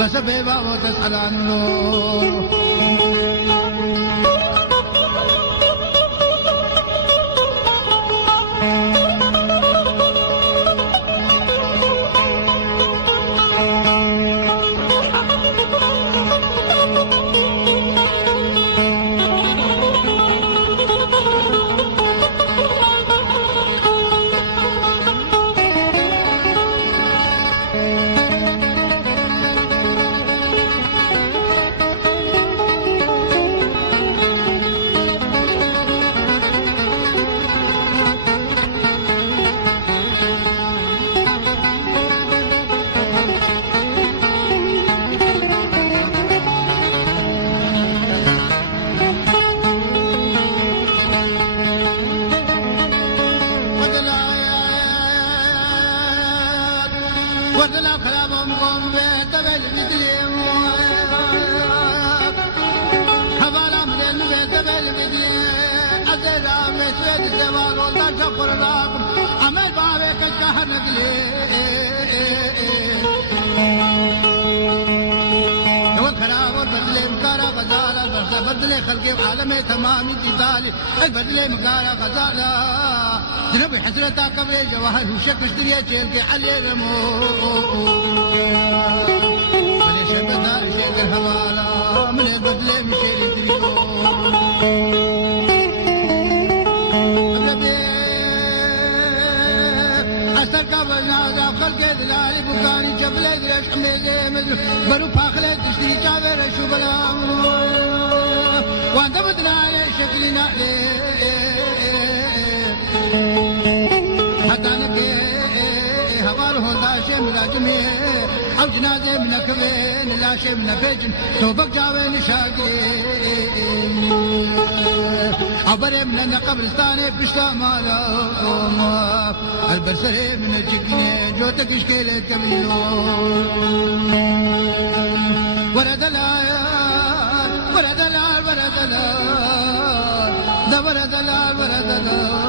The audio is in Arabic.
بس بيبا وتسأل عنه والو دا شفر راكم عمل باوي كشهر نقلي البدلي مكارا غزالة بدلي خلقي وعالمي تمامي تتالي البدلي مكارا غزالة جنبي حسرتها كبير جواهر وشك مشتريه شيلكي علي رمو ملي شبتها شيك الهوالة من البدلي مشيلي تريدو خلقي ذلالي بكاني جبلي قريش حميلي مدرو برو فاخلي تشتري جابر شو بلا وانت بدناي شكلي نقلي حتى نبي هواره داشي مراجمي او جنازي من كبين لاشي من فيجن توبك جاوين شاقي عبري من قبرستاني بشتا مالهم البرسري من الجكني جوتك اشكيلة تبليلو ورد الآيات ورد الآيات ورد الآيات ورد الآيات ورد الآيات